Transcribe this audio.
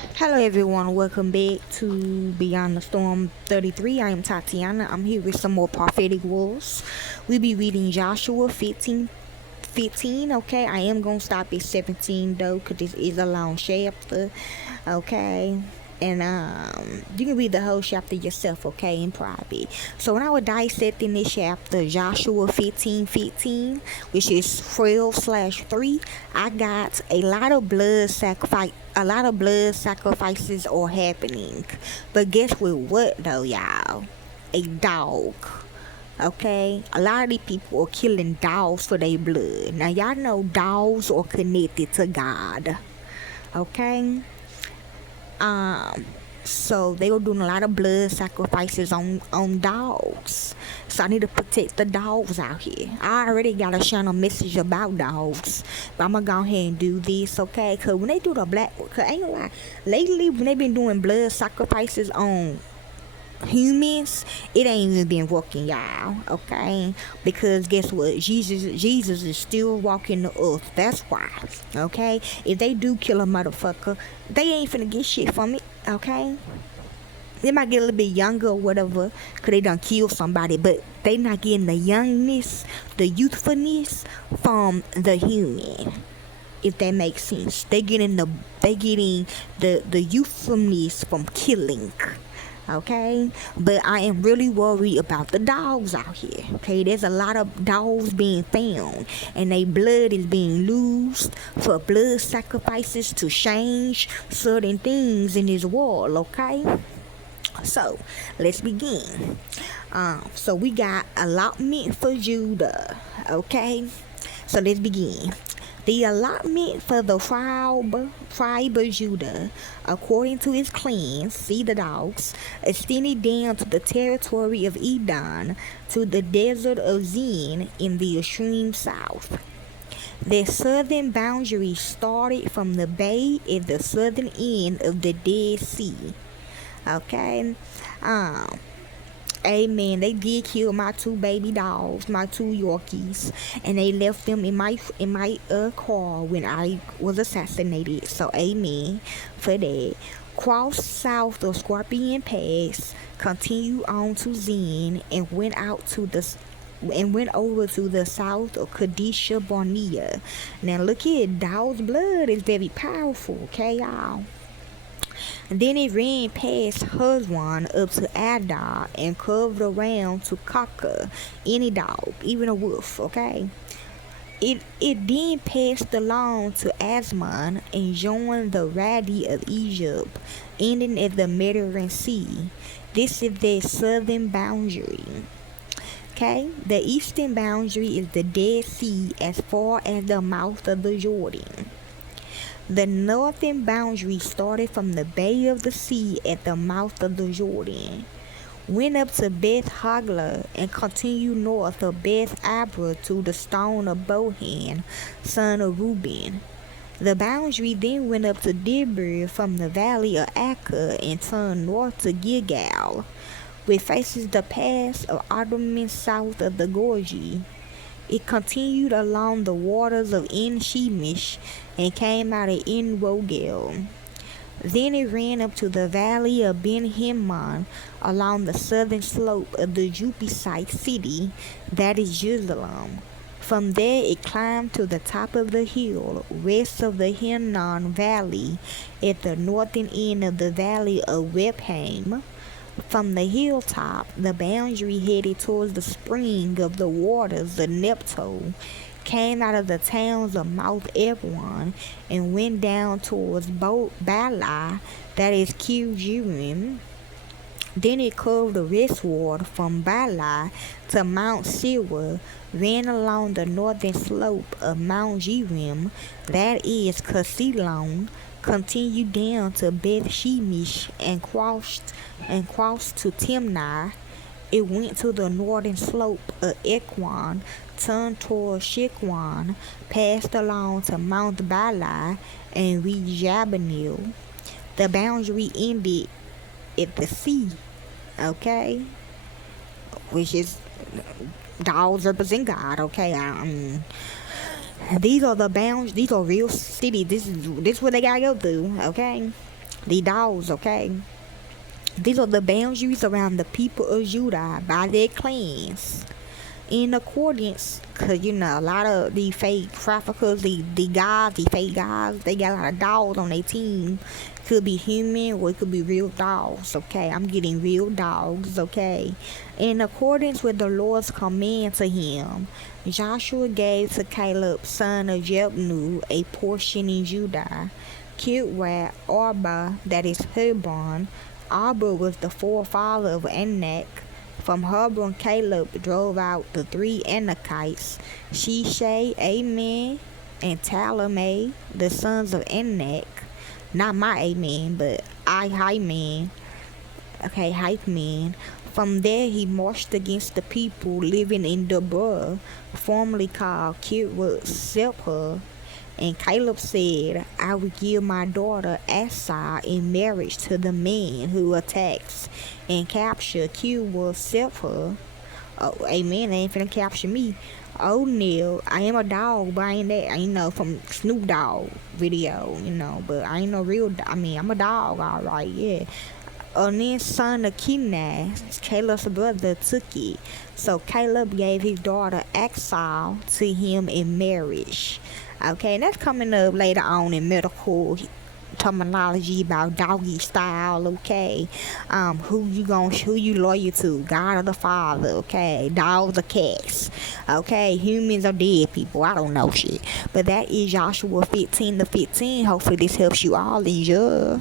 Hello everyone, welcome back to Beyond the Storm 33. I am Tatiana. I'm here with some more prophetic words. We'll be reading Joshua 15, okay? I am going to stop at 17 though, because this is a long chapter, okay? And you can read the whole chapter yourself, okay, in private. So when I was dissecting this chapter, Joshua 15, which is 12/3, I got a lot of blood sacrifices are happening. But guess what though, y'all? A dog. Okay, a lot of these people are killing dogs for their blood. Now y'all know dogs are connected to God. Okay, so they were doing a lot of blood sacrifices on dogs. So I need to protect the dogs out here. I already got a channel message about dogs, but I'm gonna go ahead and do this, okay? Cause when they do the cause ain't gonna lie, lately when they been doing blood sacrifices on humans, it ain't even been working, y'all, okay? Because guess what, Jesus is still walking the earth. That's why, okay? If they do kill a motherfucker, they ain't finna get shit from it, okay? They might get a little bit younger or whatever, cause they done killed somebody, but they not getting the youngness, the youthfulness from the human, if that makes sense. They getting the youthfulness from killing. Okay, but I am really worried about the dogs out here. Okay, there's a lot of dogs being found, and their blood is being used for blood sacrifices to change certain things in this world. Okay, so let's begin. So we got allotment for Judah. Okay, so let's begin. The allotment for the tribe of Judah, according to his clans, see the dogs, extended down to the territory of Edom, to the desert of Zin in the extreme south. Their southern boundary started from the bay at the southern end of the Dead Sea. Okay, amen. They did kill my two baby dogs, my two Yorkies, and they left them in my car when I was assassinated. So amen for that. Crossed south of Scorpion Pass, continued on to Zin, and went over to the south of Kadesh Barnea. Now look here, dog's blood is very powerful, okay, y'all. Then it ran past Hezron up to Adar and curved around to Kaka, any dog, even a wolf, okay? It then passed along to Asmon and joined the Radi of Egypt, ending at the Mediterranean Sea. This is their southern boundary. Okay, the eastern boundary is the Dead Sea as far as the mouth of the Jordan. The northern boundary started from the Bay of the Sea at the mouth of the Jordan, went up to Beth Hogla, and continued north of Beth Abra to the stone of Bohan, son of Reuben. The boundary then went up to Debir from the valley of Acca and turned north to Gilgal, which faces the pass of Ottoman south of the Gorge. It continued along the waters of En Shemesh and came out of En Rogel. Then it ran up to the valley of Ben Hinnom along the southern slope of the Jebusite city, that is Jerusalem. From there it climbed to the top of the hill west of the Hinnom Valley at the northern end of the valley of Rephaim. From the hilltop, the boundary headed towards the spring of the waters of Nepto, came out of the towns of Mount Ebron, and went down towards Bala, that is Kirjearim. Then it curved the westward from Bala to Mount Seir, ran along the northern slope of Mount Jearim, that is Casilon, continued down to Beth Shemesh and crossed to Timnah. It went to the northern slope of Ekron, turned toward Shekwan, passed along to Mount Bala, and reached Jabneel. The boundary ended at the sea, okay? Which is, dogs represent God, okay? These are the bounds. These are real cities. This is what they gotta go through. Okay. The dogs, okay? These are the boundaries around the people of Judah by their clans. In accordance, because a lot of the fake traffickers, the fake guys, they got a lot of dogs on their team. Could be human or it could be real dogs, okay? I'm getting real dogs, okay? In accordance with the Lord's command to him, Joshua gave to Caleb, son of Jephunneh, a portion in Judah. Kiriath Arba, that is Hebron. Arba was the forefather of Anak. From Hebron, Caleb drove out the 3 Anakites, Sheshai, Amen, and Talmai, the sons of Anak. Not my Amen, but Hyman. Okay, Hyman. From there, he marched against the people living in Debir, formerly called Kiriath Sepher. And Caleb said, I will give my daughter Asa in marriage to the man who attacks and capture Kiriath Sepher. Oh, amen, they ain't finna capture me. Oh, Neil, I am a dog, but I ain't that, from Snoop Dogg video, but I ain't no real, I'm a dog, alright, yeah. And then son of Kiriath, Caleb's brother, took it. So Caleb gave his daughter Asa to him in marriage. Okay, and that's coming up later on in medical terminology about doggy style, okay? Who you loyal to, God or the Father, okay? Dogs or cats, okay? Humans or dead people, I don't know shit. But that is Joshua 15 to 15. Hopefully this helps you all enjoy.